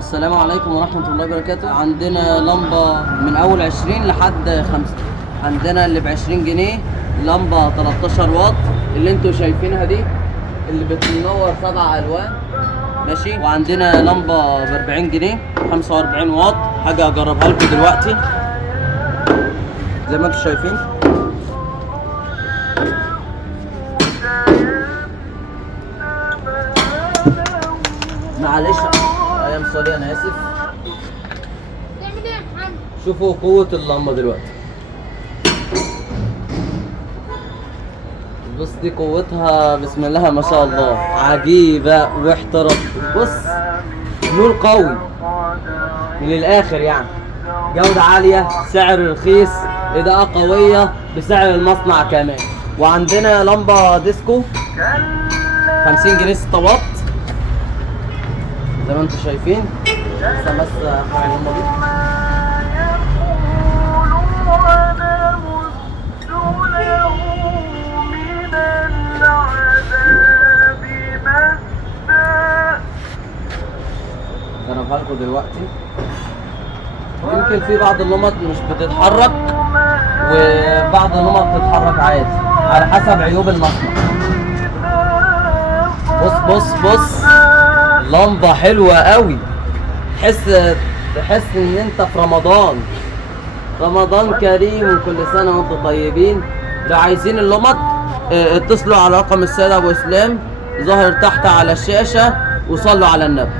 السلام عليكم ورحمة الله وبركاته. عندنا لمبة من أول 20 لحد 5. عندنا اللي ب20 جنيه لمبة 13 واط اللي انتوا شايفينها دي، اللي بتنور 7 ألوان ماشي. وعندنا لمبة ب40 جنيه 45 واط، حاجة هجربها لكم دلوقتي زي ما انتوا شايفين. معلش ايام سوري انا اسف. شوفوا قوة اللمبة دلوقتي، بص دي قوتها بسم الله ما شاء الله، عجيبة واحترام. بص نور قوي من الاخر يعني، جودة عالية، سعر رخيص، اضاءة قوية بسعر المصنع كمان. وعندنا لمبة ديسكو 50 جنيه 6 واط زي ما انتم شايفين. لسه بس اخر اللمبة دي. هجربها لكم دلوقتي. يمكن في بعض اللمبات مش بتتحرك وبعض اللمبات بتتحرك عادي على حسب عيوب المصنع. بص بص بص، لمبة حلوة قوي، تحس ان انت في رمضان كريم وكل سنة وانتم طيبين. لو عايزين اللمبات اتصلوا على رقم السيد ابو اسلام ظاهر تحت على الشاشة وصلوا على النبي.